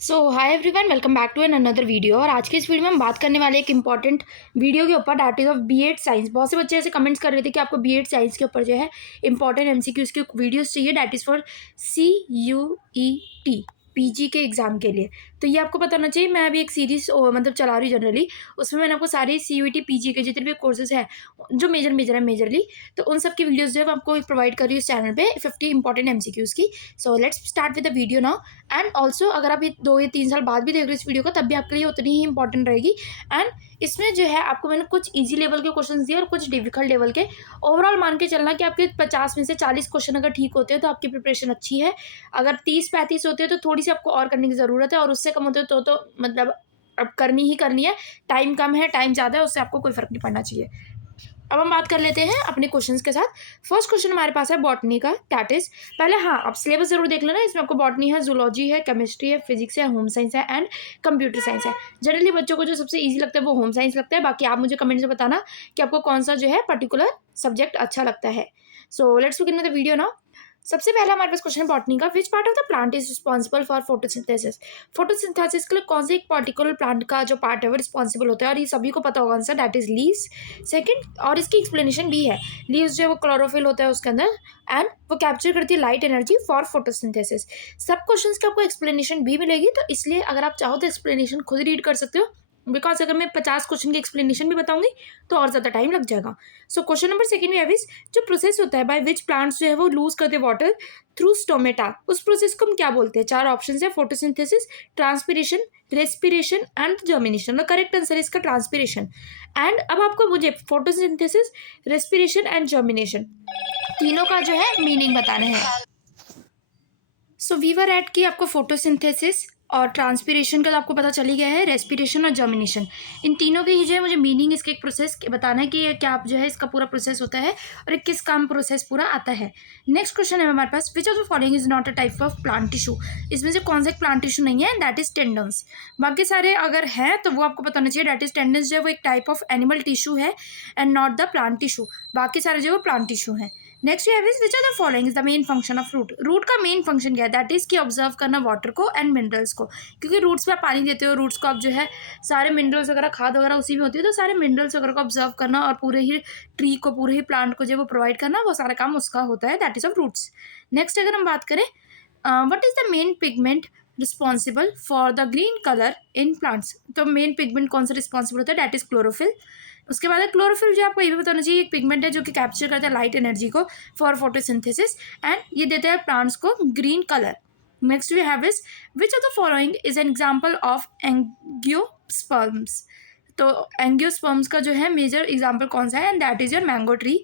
So hi everyone, welcome back to an another video. और आज के इस वीडियो में हम बात करने वाले एक इंपॉर्टेंट वीडियो के ऊपर, that is of B Ed science. बहुत से बच्चे ऐसे कमेंट्स कर रहे थे कि आपको बीएड साइंस के ऊपर जो है इंपॉर्टेंट एमसीक्यूज की वीडियोस चाहिए, that is for CUET PG के एग्जाम के लिए। तो ये आपको पता होना चाहिए। मैं अभी एक सीरीज मतलब चला रही हूँ जनरली, उसमें मैंने आपको सारे CUET पीजी के जितने भी कोर्सेज हैं जो मेजर है मेजरली, तो उन सब की वीडियोस जो है मैं आपको प्रोवाइड कर रही हूँ इस चैनल पे 50 इंपॉर्टेंट एमसीक्यूज की। So let's start with the video now. And also अगर आप ये 2 या 3 साल बाद भी देख रहे हो इस वीडियो को, तब भी आपके लिए उतनी ही इंपॉर्टेंट रहेगी। एंड इसमें जो है आपको मैंने कुछ इजी लेवल के क्वेश्चन दिए और कुछ डिफिकल्ट लेवल के। ओवरऑल मान के चलना कि आपके 50 में से 40 क्वेश्चन अगर ठीक होते हैं तो आपकी प्रिपरेशन अच्छी है। अगर 30-35 होते हैं तो थोड़ी सी आपको और करने की ज़रूरत है, और उससे कम होते हैं तो मतलब अब करनी ही करनी है। टाइम कम है, टाइम ज़्यादा है, उससे आपको कोई फ़र्क नहीं पड़ना चाहिए। अब हम बात कर लेते हैं अपने क्वेश्चंस के साथ। फर्स्ट क्वेश्चन हमारे पास है बॉटनी का, दैट इज, पहले हाँ आप सिलेबस जरूर देख लेना। इसमें आपको बॉटनी है, जूलॉजी है, केमिस्ट्री है, फिजिक्स है, होम साइंस है एंड कंप्यूटर साइंस है। जनरली बच्चों को जो सबसे इजी लगता है वो होम साइंस लगता है। बाकी आप मुझे कमेंट्स में बताना कि आपको कौन सा जो है पर्टिकुलर सब्जेक्ट अच्छा लगता है। So let's begin with the video now. सबसे पहला हमारे पास क्वेश्चन है बॉटनी का, which part of the plant is responsible for photosynthesis. Photosynthesis के लिए कौन से एक पर्टिकुलर प्लांट का जो पार्ट है वो रिस्पॉन्सिबल होता है, और ये सभी को पता होगा answer, that is leaves. Second, और इसकी एक्सप्लेनेशन भी है। लीव्स जो है वो क्लोरोफिल होता है उसके अंदर, एंड वो कैप्चर करती है लाइट एनर्जी फॉर फोटोसिंथेसिस। सब क्वेश्चंस की आपको एक्सप्लेनेशन भी मिलेगी, तो इसलिए अगर आप चाहो तो एक्सप्लेनेशन खुद रीड कर सकते हो, बिकॉज अगर मैं 50 क्वेश्चन की एक्सप्लेनेशन भी बताऊंगी तो और ज़्यादा टाइम लग जाएगा। सो क्वेश्चन नंबर सेकंड है विच, जो प्रोसेस होता है बाय विच प्लांट्स जो है वो लूज करते हैं वाटर थ्रू स्टोमेटा, उस प्रोसेस को हम क्या बोलते हैं। 4 ऑप्शन है, photosynthesis, transpiration, respiration and germination. The correct answer है इसका ट्रांसपिरेशन। एंड अब आपको मुझे फोटोसिंथेसिस, रेस्पिरेशन एंड जर्मिनेशन तीनों का जो है मीनिंग बताना है। सो वीवर एट की आपको फोटोसिंथेसिस और ट्रांसपिरेशन का तो आपको पता चल ही गया है, रेस्पिरेशन और जर्मिनेशन, इन तीनों के ही जो है मुझे मीनिंग इसके एक प्रोसेस बताना है कि ये क्या जो है इसका पूरा प्रोसेस होता है और एक किस काम प्रोसेस पूरा आता है। नेक्स्ट क्वेश्चन है हमारे पास, which of the following is not a type of plant tissue. इसमें से कौन सा एक प्लांट टिश्यू नहीं है, दैट इज टेंडन्स। बाकी सारे अगर हैं तो वो आपको पता होना चाहिए, दैट इज टेंडन्स जो है वो एक टाइप ऑफ एनिमल टिश्यू है and not the plant tissue. बाकी सारे जो है वो प्लांट टिश्यू है। Next we have is which are the following is the main function of root. Root का मेन फंक्शन क्या है, दैट इज कि ऑब्जर्व करना वाटर को एंड मिनरल्स को, क्योंकि रूट्स पे आप पानी देते हो, रूट्स को आप जो है सारे मिनरल्स वगैरह, खाद वगैरह उसी में होती है, तो सारे मिनरल्स वगैरह को ऑब्जर्व करना और पूरे ही ट्री को, पूरे ही प्लांट को जो वो प्रोवाइड करना, वो सारा काम उसका होता है, that is of roots. Next अगर हम बात करें, what is the main pigment responsible for the green colour in plants, तो मेन पिगमेंट कौन सा रिस्पॉन्सिबल होता है, दैट इज क्लोरोफिल। उसके बाद क्लोरोफिल जो आपको ये भी बताना चाहिए, एक पिगमेंट है जो कि कैप्चर करता है लाइट एनर्जी को फॉर फोटोसिंथेसिस, एंड ये देता है प्लांट्स को green colour. Next we have is which of the following is an example of angiosperms. तो एंजियोस्पर्म्स का जो है मेजर एग्जाम्पल कौन सा है, and that is your mango tree.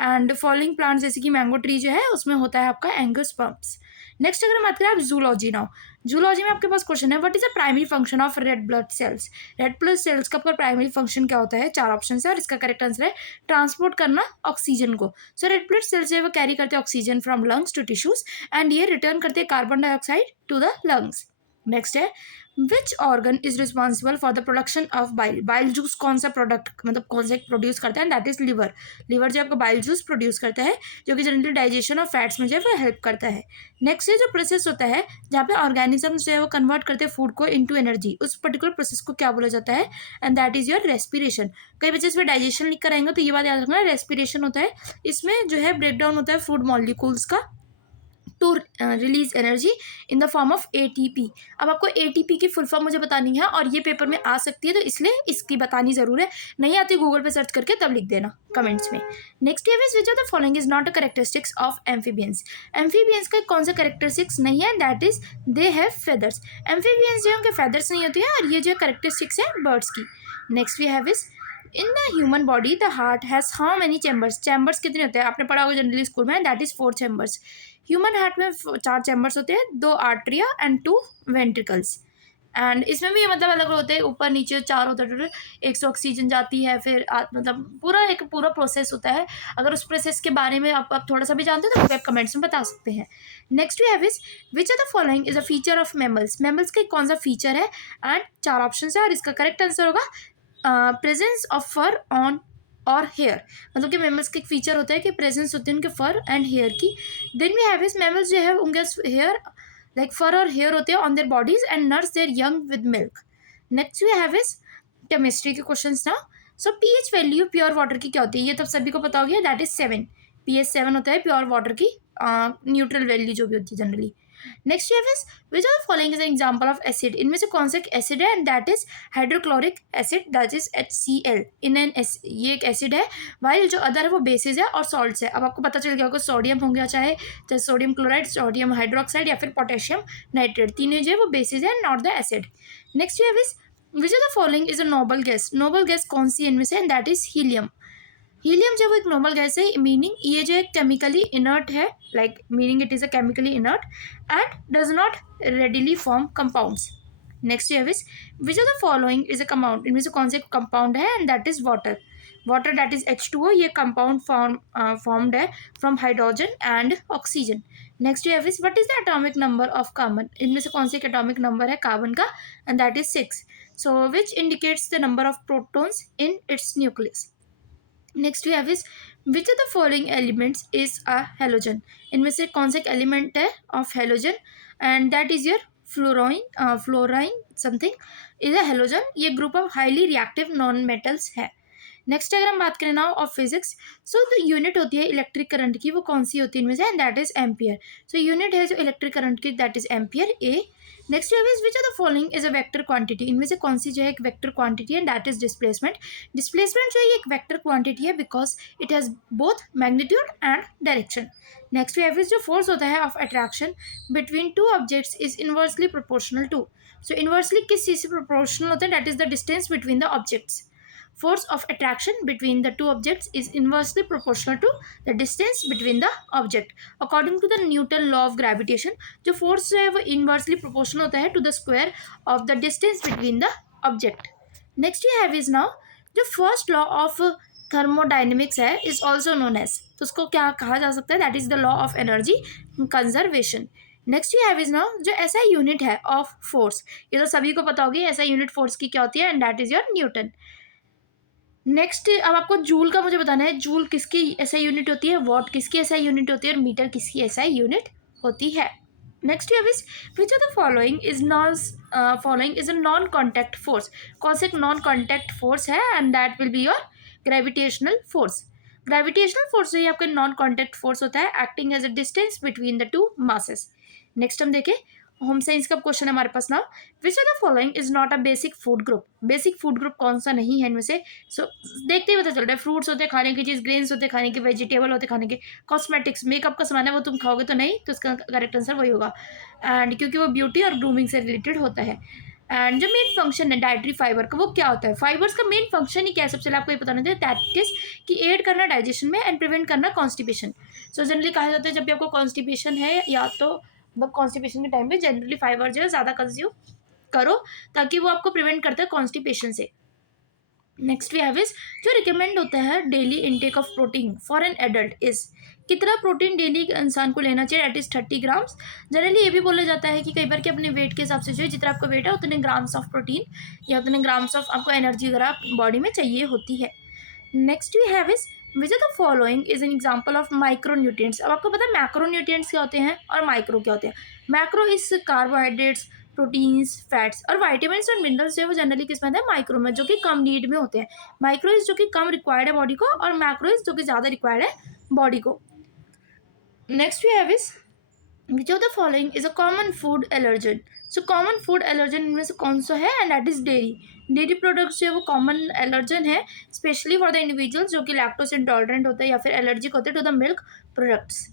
And following plants जैसे कि मैंगो ट्री जो है उसमें होता है आपका एंजियोस्पर्म्स। नेक्स्ट अगर हम बात करें आप जूलॉजी नाउ, जूलॉजी में आपके पास क्वेश्चन है, what is the primary function of red blood cells. Red blood cells का प्राइमरी फंक्शन क्या होता है, 4 ऑप्शन है और इसका करेक्ट आंसर है ट्रांसपोर्ट करना ऑक्सीजन को। सो रेड ब्लड सेल्स जो है वो कैरी करते हैं oxygen from lungs to tissues, and ये रिटर्न करते हैं carbon dioxide to the lungs. Next है which organ is responsible for the production of bile. Bile juice कौन सा प्रोडक्ट मतलब कौन सा प्रोड्यूस करता है, दैट इज लिवर। लिवर जो आपको बाइल जूस प्रोड्यूस करता है, जो कि जनरली डाइजेशन ऑफ फैट्स में जो है वो हेल्प करता है। नेक्स्ट है जो प्रोसेस होता है जहाँ पे ऑर्गेनिज्म जो है वो कन्वर्ट करते हैं फूड को इनटू एनर्जी, उस पर्टिकुलर प्रोसेस को क्या बोला जाता है, and that is your respiration. कई बच्चे इसमें डाइजेशन लिख कर आएंगे तो ये बात याद रखना, रेस्पिरेशन होता है इसमें जो है ब्रेकडाउन होता है फूड मॉलिक्यूल्स का to release energy in the form of ATP। अब आपको ATP की फुल फॉर्म मुझे बतानी है और ये पेपर में आ सकती है, तो इसलिए इसकी बतानी ज़रूर है। नहीं आती गूगल पे सर्च करके तब लिख देना कमेंट्स में। नेक्स्ट है विच of the following is not a characteristics of amphibians. Amphibians का कौन सा कैरेक्टरिस्टिक्स नहीं है, that is they have feathers. Amphibians जो है उनके फेदर्स नहीं होती है, और ये जो कैरेक्टरिस्टिक्स है बर्ड्स की। Next we have is in the human body the heart has how many chambers. Chambers कितने होते हैं, आपने पढ़ा होगा जनरली स्कूल में, that is 4 chambers. Human heart में 4 चैम्बर्स होते हैं, 2 आर्टरिया एंड 2 वेंट्रिकल्स। एंड इसमें भी मतलब अलग होते हैं, ऊपर नीचे 4 होते हैं टोटल। एक से ऑक्सीजन जाती है, फिर मतलब पूरा प्रोसेस होता है। अगर उस प्रोसेस के बारे में आप थोड़ा सा भी जानते हो तो आप कमेंट्स में बता सकते हैं। Next we have is which are the following is a feature of mammals. Mammals का कौन सा फीचर है, एंड 4 ऑप्शन है और इसका करेक्ट आंसर होगा प्रेजेंस ऑफ फर ऑन और हेयर। मतलब कि मैमल्स का एक फीचर होता है कि प्रेजेंस होती है उनके फर एंड हेयर की। Then we have is mammals जो है उनके हेयर लाइक फर और हेयर होते हैं on their bodies and nurse their young with milk. Next we have is chemistry के क्वेश्चंस ना। So pH value pure water की क्या होती है, ये तो सभी को पता हो गया, दैट इज 7। पीएच 7 होता है प्योर वाटर की न्यूट्रल वैल्यू जो भी होती है generally. Next we have is which are following is an example of acid, इनमें से कौन सा एक एसिड है, and that is hydrochloric acid, that is HCl in an ये एक एसिड है, वाइल जो अदर है वो बेसिस है और सॉल्ट्स है। अब आपको पता चल गया होगा सोडियम हो गया, चाहे सोडियम क्लोराइड, सोडियम हाइड्रोक्साइड या फिर पोटेशियम नाइट्रेट, तीनों जो है वो बेसिस है, not the acid. Next we have is which are the following is a noble gas, noble gas कौन सी है इनमें से, and that is helium. Helium जो एक नॉर्मल गैस है, मीनिंग ये जो एक केमिकली इनर्ट है, like meaning it is a chemically inert and does not readily form compounds. Next है which are the following is a compound, इनमें से कौन से कंपाउंड है, and that is water, water that is H2O, ये compound formed है from hydrogen and oxygen. Next है what is the atomic number of carbon, इनमें से कौन से एटॉमिक नंबर है कार्बन का, and that is 6। So which indicates the number of protons in its nucleus. Next we have is which of the following elements is a halogen, इनमें से कौन सा एक एलिमेंट है of halogen, and that is your fluorine something is a halogen, ये group of highly reactive non metals है। Next अगर हम बात करें नाउ ऑफ फिजिक्स, सो जो यूनिट होती है इलेक्ट्रिक करंट की वो कौन सी होती है इनमें से, and that is ampere. So unit है जो इलेक्ट्रिक करंट की, that is ampere A. Next is which are the following is a vector quantity, इनमें से कौन सी जो है एक वेक्टर क्वांटिटी है, दैट इज डिस्प्लेसमेंट। डिस्प्लेसमेंट जो है एक वेक्टर क्वांटिटी है because it has both magnitude and direction. Next we जो फोर्स होता है of attraction between two objects is inversely proportional to, so inversely किस चीज से प्रोपोर्शनल होता है, that is the distance between the objects. Force of attraction between the two objects is inversely proportional to the distance between the object. According to the Newton law of gravitation, जो force जो है वो inversely proportional होता है to the square of the distance between the object. Next we have is now जो first law of thermodynamics है is also known as, तो उसको क्या कहा जा सकता है, that is the law of energy conservation. Next you have is now जो ऐसा यूनिट है ऑफ फोर्स, ये तो सभी को पता होगी ऐसा यूनिट फोर्स की क्या होती है, and that is your Newton. Next अब आपको जूल का मुझे बताना है, जूल किसकी ऐसा यूनिट होती है, वॉट किसकी ऐसा यूनिट होती है, और मीटर किसकी ऐसा यूनिट होती है। Next you is which of the following is a non contact force, कौन सा एक नॉन कॉन्टैक्ट फोर्स है, and that will be your gravitational force. Gravitational force जो है आपका नॉन कॉन्टैक्ट फोर्स होता है, acting as a distance between the two masses. Next हम देखें होम साइंस का क्वेश्चन है हमारे पास ना, विच of the following is not a basic food group, basic food group कौन सा नहीं है इनमें से। सो देखते ही पता चल रहा है, फ्रूट्स होते हैं खाने की चीज़, ग्रेन्स होते हैं खाने के, वेजिटेबल होते हैं खाने के, कॉस्मेटिक्स मेकअप का सामान है वो तुम खाओगे तो नहीं, तो इसका करेक्ट आंसर वही होगा, एंड क्योंकि वो ब्यूटी और ग्रूमिंग से रिलेटेड होता है। एंड जो मेन फंक्शन है डाइटरी फाइबर का वो क्या होता है, फाइबर्स का मेन फंक्शन ही क्या है, सबसे पहले आपको ये बताना चाहिए, दैट इज कि एड करना डाइजेशन में एंड प्रिवेंट करना कॉन्स्टिपेशन। सो जनरली कहा जाता है जब भी आपको कॉन्स्टिपेशन है या तो मतलब कॉन्स्टिपेशन के टाइम पे जनरली फाइबर जो है ज़्यादा कंज्यूम करो ताकि वो आपको प्रिवेंट करता है कॉन्स्टिपेशन से। नेक्स्ट वी हैव इज जो रिकमेंड होता है daily intake of protein for an adult is, कितना प्रोटीन डेली इंसान को लेना चाहिए, एट इज 30 ग्राम्स। जनरली ये भी बोला जाता है कि कई बार कि अपने वेट के हिसाब से जो है जितना आपका वेट है उतने ग्राम्स ऑफ प्रोटीन या उतने ग्राम्स ऑफ आपको एनर्जी वगैरह बॉडी में चाहिए होती है। Next we have is which are the following is an example of micronutrients. अब आपको पता है मैक्रोन्यूट्रिएंट्स क्या होते हैं और माइक्रो क्या होते हैं। Macro is carbohydrates, proteins, fats, और वाइटामिन्स और मिनरल्स जो है वो जनरली किस में आते हैं, माइक्रो में, जो कि कम नीड में होते हैं। माइक्रो इज जो कि कम रिक्वायर्ड है बॉडी को, और मैक्रो इज जो कि ज़्यादा रिक्वायर्ड है बॉडी को। Next we have is which of the following is a common food allergen. So common food allergen इनमें से कौन सा है, and that is dairy. Dairy products जो है वो कॉमन एलर्जन है स्पेशली फॉर द इंडिविजुअल्स जो कि लैक्टोज इंटॉलरेंट होता है या फिर एलर्जिक होते हैं to the milk products.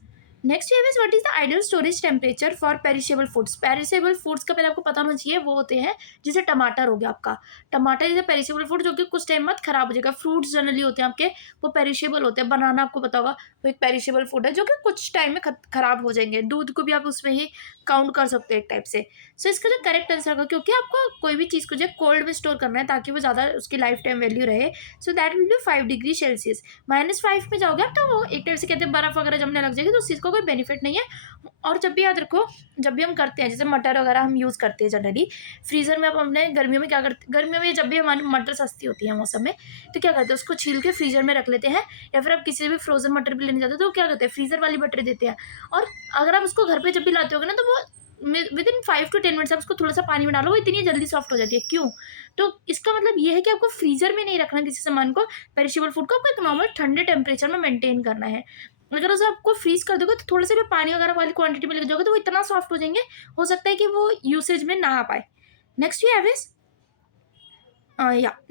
Next है what is the ideal storage temperature for perishable foods. Perishable foods का पहले आपको पता होना चाहिए, वो होते हैं जैसे टमाटर हो गया आपका, टमाटर इज अ पेरिशेबल फूड जो कि कुछ टाइम बाद खराब हो जाएगा। फ्रूट्स जनरली होते हैं आपके वो पेरिशेबल होते हैं, बनाना आपको पता होगा वो एक पेरिशेबल फूड है जो कि कुछ टाइम में खराब हो जाएंगे। दूध को भी आप उसमें ही काउंट कर सकते हैं एक टाइप से। सो इसका जो करेक्ट आंसर होगा, क्योंकि आपको कोई भी चीज़ को जो कोल्ड में स्टोर करना है ताकि वो ज़्यादा उसकी लाइफ टाइम वैल्यू रहे, so that will B 5 degree Celsius. -5 में जाओगे तो वो एक टाइप से कहते हैं बर्फ़ वगैरह जमने लग जाएगी, तो उस चीज़ को कोई बेनिफिट नहीं है। और जब भी याद रखो, जब भी हम करते हैं जैसे मटर वगैरह हम यूज़ करते हैं जनरली फ्रीज़र में, अब हमने गर्मियों में क्या करते, गर्मियों में जब भी हमारी मटर सस्ती होती है मौसम में, तो क्या करते हैं उसको छील के फ्रीज़र में रख लेते हैं, या फिर आप किसी से भी फ्रोज़न मटर भी लेने जाते हो तो क्या करते हैं फ्रीज़र वाली मटर देते हैं। और अगर आप उसको घर पे जब भी लाते होगे ना तो वो विद इन 5 to 10 मिनट्स आप उसको थोड़ा सा पानी में डालो, वो इतनी जल्दी सॉफ्ट हो जाती है। क्यों? तो इसका मतलब ये है कि आपको फ्रीजर में नहीं रखना किसी सामान को, पेरिशेबल फूड को आपको एक नॉर्मल ठंडे टेम्परेचर में मेंटेन करना है। अगर उसे आपको फ्रीज कर दोगे तो थोड़े से भी पानी वगैरह वाली क्वांटिटी में लेके जाओगे तो वो इतना सॉफ्ट हो जाएंगे, हो सकता है कि वो यूसेज में ना आ पाए। Next you have is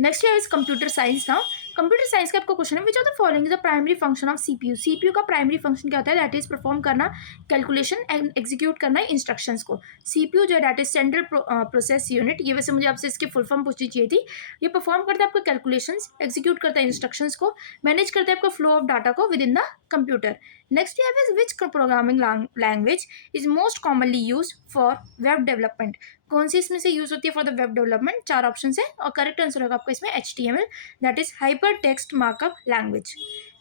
next is computer science. Now computer science का आपको क्वेश्चन है, which are the following is the primary function of CPU. CPU का प्राइमरी फंक्शन क्या होता है? दैट इज परफॉर्म करना कैलकुलेशन एंड एग्जीक्यूट करना instructions को। सीपीयू जो है that is central process unit. ये वैसे मुझे आपसे इसकी फुल फॉर्म पूछनी चाहिए थी। ये परफॉर्म करता है आपको कैलकुलेशंस, एग्जीक्यूट करता है इंस्ट्रक्शंस को, मैनेज करता है आपका फ्लो ऑफ डाटा को within the computer. Next you have is which programming language is most commonly use for web development. कौन सी इसमें से यूज होती है for the web development? 4 option है और करेक्ट आंसर होगा आपका इसमें HTML, that is hyper text markup language.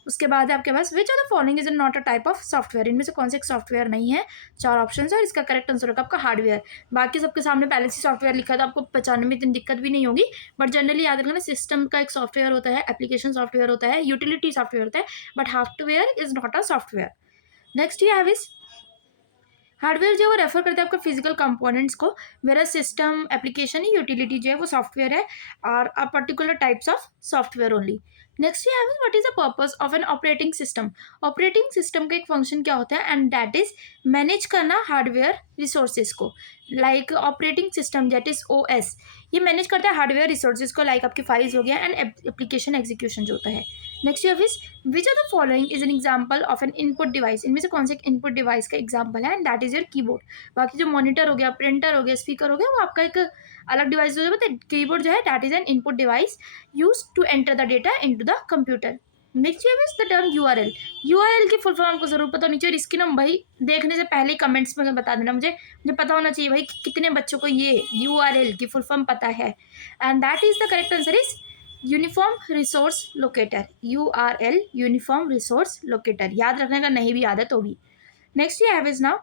उसके बाद है आपके पास which are the following is not a type of software. इनमें से कौन से एक सॉफ्टवेयर नहीं है? 4 ऑप्शन है और इसका करेक्ट आंसर होगा आपका हार्डवेयर। बाकी सबके सामने पहले से सॉफ्टवेयर लिखा था, आपको पहचानने में इतनी दिक्कत भी नहीं होगी, बट जनरली याद रखना सिस्टम का एक सॉफ्टवेयर होता है, एप्लीकेशन सॉफ्टवेयर होता है, यूटिलिटी सॉफ्टवेयर होता है, but hardware is not a software. Next you have is hardware जो है वो रेफर करता है आपका फिजिकल कंपोनेंट्स को, मेरा सिस्टम एप्लीकेशन यूटिलिटी जो है वो सॉफ्टवेयर है और a particular types of software only. Next ये है what is the purpose of an operating system. Operating system का एक फंक्शन क्या होता है? एंड दैट इज मैनेज करना हार्डवेयर रिसोर्सेज को, like operating system that is OS, ये मैनेज करता है हार्डवेयर रिसोर्सेज को, लाइक आपकी फाइल्स हो गया एंड एप्लीकेशन एग्जीक्यूशन जो होता है। नेक्स्ट ये which are the following is an example of an input device. इनमें से कौन से इनपुट डिवाइस का एग्जाम्पल है? And that is your keyboard. बाकी जो मॉनिटर हो गया, प्रिंटर हो गया, स्पीकर हो गया, वो आपका एक अलग डिवाइस हो जाता है। कीबोर्ड जो है that is an input device used to enter the data into the computer. Next is the term URL। URL की फुल फॉर्म आपको जरूर पता होनी चाहिए, इसकी ना भाई देखने से पहले ही कमेंट्स में बता देना, मुझे पता होना चाहिए भाई कि कितने बच्चों को ये URL की फुल फॉर्म पता है। And that is the correct answer is uniform resource locator. URL uniform resource locator, याद रखने का नहीं भी याद है तो भी। नेक्स्ट ये हैव इज नाउ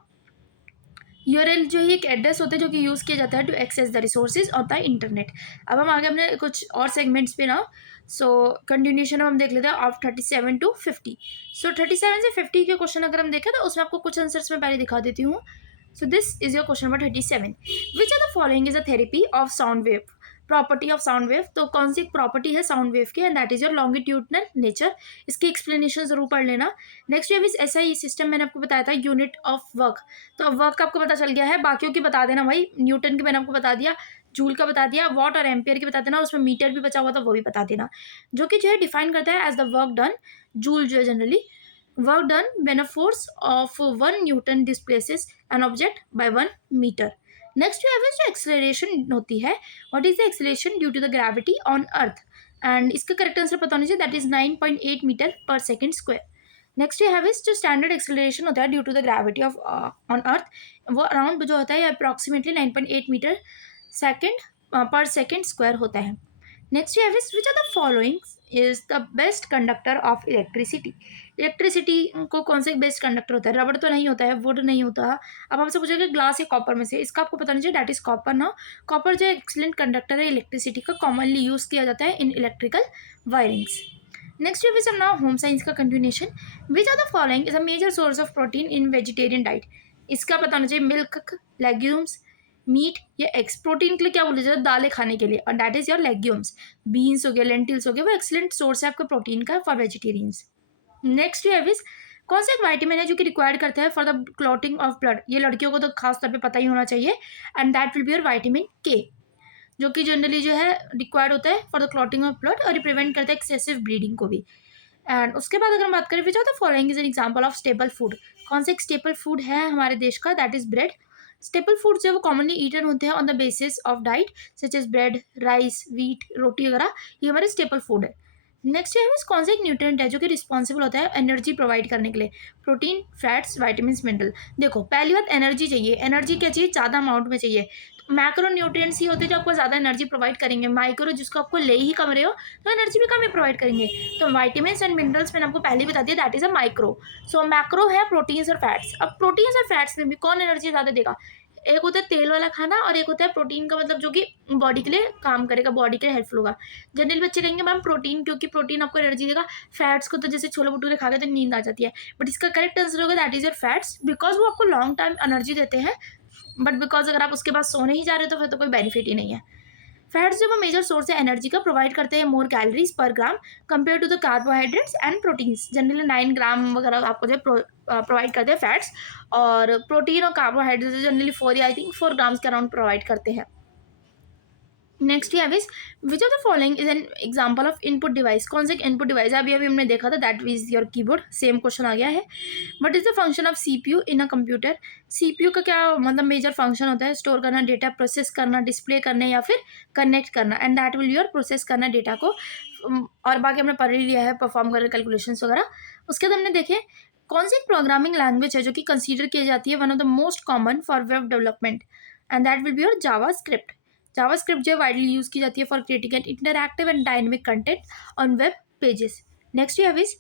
URL जो ही एक एड्रेस होता है जो कि यूज़ किया जाता है to access the resources of the internet. अब हम आगे अपने कुछ और सेगमेंट्स पे ना, सो कंटिन्यूशन हम देख लेते हैं ऑफ 37 to 50। सो 37 से 50 के क्वेश्चन अगर हम देखें तो उसमें आपको कुछ आंसर्स मैं पहले दिखा देती हूँ। So this is your question number 37। Which are the following is a therapy of sound wave. Property of sound wave, तो कौन सी प्रॉपर्टी है साउंड वेव की? And that is your longitudinal nature. इसकी एक्सप्लेनेशन जरूर पढ़ लेना। Next wave is SI system, मैंने आपको बताया था यूनिट ऑफ वर्क, तो अब वर्क आपको पता चल गया है, बाकियों की बता देना भाई। न्यूटन की मैंने आपको बता दिया, जूल का बता दिया, वॉट और एम्पियर की बता देना, उसमें मीटर भी बचा हुआ था वो भी बता देना, जो कि जो है डिफाइन करता है as the work done. Joule जो है generally work done when a force of 1 newton displaces an object by 1 metre. Next जो है जो एक्सेलरेशन होती है, what is the acceleration due to the gravity on earth, and इसका correct answer पता होना चाहिए, that is 9.8 metre per second square. Next ये हैव इज जो स्टैंडर्ड एक्सेलरेशन होता है due to the gravity of on earth, वो around जो होता है approximately 9.8 metre second per second square होता है। नेक्स्ट ये have is which are the following is the best conductor of electricity. Electricity को कौन सा बेस्ट कंडक्टर होता है? रबड़ तो नहीं होता है, वुड नहीं होता। अब आपसे पूछेगा ग्लास या कॉपर में से, इसका आपको पता नहीं चाहिए, दैट इज कॉपर ना। कॉपर जो एक्सीलेंट कंडक्टर है इलेक्ट्रिसिटी का, कॉमनली यूज किया जाता है in electrical wirings. Next is now home science का continuation. Which are the following is a major source of protein in vegetarian diet. इसका पता होना चाहिए, मिल्क, लेग्यूम्स, मीट या एग्स। प्रोटीन के लिए क्या बोला जाता है? दालें खाने के लिए, और that is your legumes. Beans हो गया, लेंटिल्स हो गया, वो एक्सीलेंट सोर्स है आपका प्रोटीन का फॉर वेजिटेरियंस। नेक्स्ट ये है कौन सा एक वाइटामिन है जो कि रिक्वायर्ड करता है for the clotting of blood. ये लड़कियों को तो खास तौर पे पता ही होना चाहिए, and that will be your vitamin K, जो कि जनरली जो है रिक्वायर्ड होता है for the clotting of blood और ये प्रिवेंट करता है एक्सेसिव ब्लीडिंग को भी। एंड उसके बाद अगर हम बात करें which are the following is an example of staple food. कौन सा एक स्टेपल फूड है हमारे देश का? That is bread. Staple food जो है वो कॉमनली ईटन होते हैं on the basis of diet such as bread, rice, wheat, roti वगैरह, ये हमारे स्टेपल फूड है। नेक्स्ट है कौन सा एक न्यूट्रिएंट है जो कि रिस्पॉन्सिबल होता है एनर्जी प्रोवाइड करने के लिए? Protein, fats, vitamin, mineral. देखो पहली बात एनर्जी चाहिए, एनर्जी क्या चाहिए? ज़्यादा अमाउंट में चाहिए। मैक्रो न्यूट्रिएंट्स ही होते हैं जो आपको ज़्यादा एनर्जी प्रोवाइड करेंगे, माइक्रो जिसको आपको ले ही कम रहे हो तो एनर्जी भी कम ही प्रोवाइड करेंगे। तो वाइटामिन एंड मिनरल्स मैंने आपको पहले ही बता दिया, that is a micro. So macro है प्रोटीन्स और फैट्स। अब प्रोटीन्स और फैट्स में भी कौन एनर्जी ज़्यादा देगा? एक होता है तेल वाला खाना और एक होता है प्रोटीन का, मतलब जो कि बॉडी के लिए काम करेगा, बॉडी के लिए हेल्पफुल होगा। जनरली बच्चे कहेंगे मैम प्रोटीन, क्योंकि प्रोटीन आपको एनर्जी देगा। फैट्स को तो जैसे छोले भटूरे खा के तो नींद आ जाती है, बट इसका करेक्ट आंसर होगा that is your fats, because वो आपको लॉन्ग टाइम एनर्जी देते हैं। बट बिकॉज अगर आप उसके बाद सोने ही जा रहे हो तो फिर तो कोई बेनिफिट ही नहीं है। फैट्स जो वो मेजर सोर्स है एनर्जी का, प्रोवाइड करते हैं more calories per gram compare to the carbohydrates and proteins. Generally 9 gram वगैरह आपको जो प्रोवाइड करते हैं फैट्स, और प्रोटीन और कार्बोहाइड्रेट्स जनरली 4 या आई थिंक 4 ग्राम्स के अराउंड प्रोवाइड करते हैं। नेक्स्ट है विच of the following is an example of input device. कौन सा एक इनपुट डिवाइस है, अभी अभी हमने देखा था, that is your keyboard. Same question आ गया है। What is the function of CPU in a computer. CPU का क्या मतलब मेजर फंक्शन होता है, स्टोर करना डेटा, प्रोसेस करना, डिस्प्ले करने या फिर कनेक्ट करना, and that will your process करना डेटा को। और बाकी हमने पढ़ ही लिया है, परफॉर्म करना कैलकुलेशन वगैरह। उसके बाद हमने देखे कौन सी प्रोग्रामिंग लैंग्वेज है जो कि कंसीडर की जाती है one of the most common for web development, and that will be your JavaScript. JavaScript जो वाइडली यूज की जाती है for creating and interactive and dynamic content on web pages. Next you have is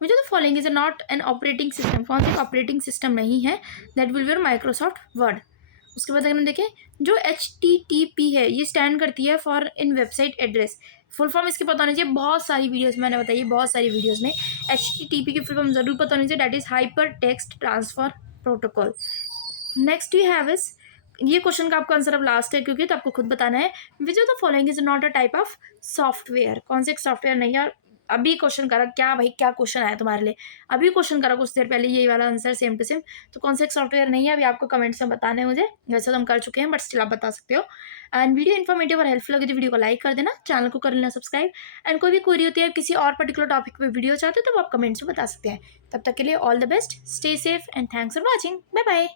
which of the following is not an operating system. कौन सा operating system नहीं है, that will be your Microsoft word. उसके बाद अगर हम देखें जो HTTP है ये स्टैंड करती है for in website address. Full form इसकी पता होनी चाहिए, बहुत सारी वीडियोस मैंने बताई, बहुत सारी वीडियोस में HTTP की फुल फॉर्म जरूर पता होनी चाहिए, that is hyper text transfer protocol. Next you have is, ये क्वेश्चन का आपका आंसर अब लास्ट है क्योंकि तो आपको खुद बताना है, विच of the following is not a type of software. कौन से एक सॉफ्टवेयर नहीं है। अभी क्वेश्चन करा क्या भाई, क्या क्वेश्चन आया तुम्हारे लिए, अभी क्वेश्चन करा कुछ देर पहले यही वाला आंसर सेम टू सेम। तो कौन सा एक सॉफ्टवेयर नहीं है अभी आपको कमेंट्स में बताना है मुझे, वैसे तो हम कर चुके हैं बट स्टिल आप बता सकते हो। एंड वीडियो इन्फॉर्मेटिव और हेल्पफुल लगे तो वीडियो को लाइक कर देना, चैनल को कर लेना सब्सक्राइब, एंड कोई भी क्वेरी होती है किसी और पर्टिकुलर टॉपिक पे वीडियो चाहते हो तो आप कमेंट्स में बता सकते हैं। तब तक के लिए all the best, stay safe and thanks for watching, bye bye.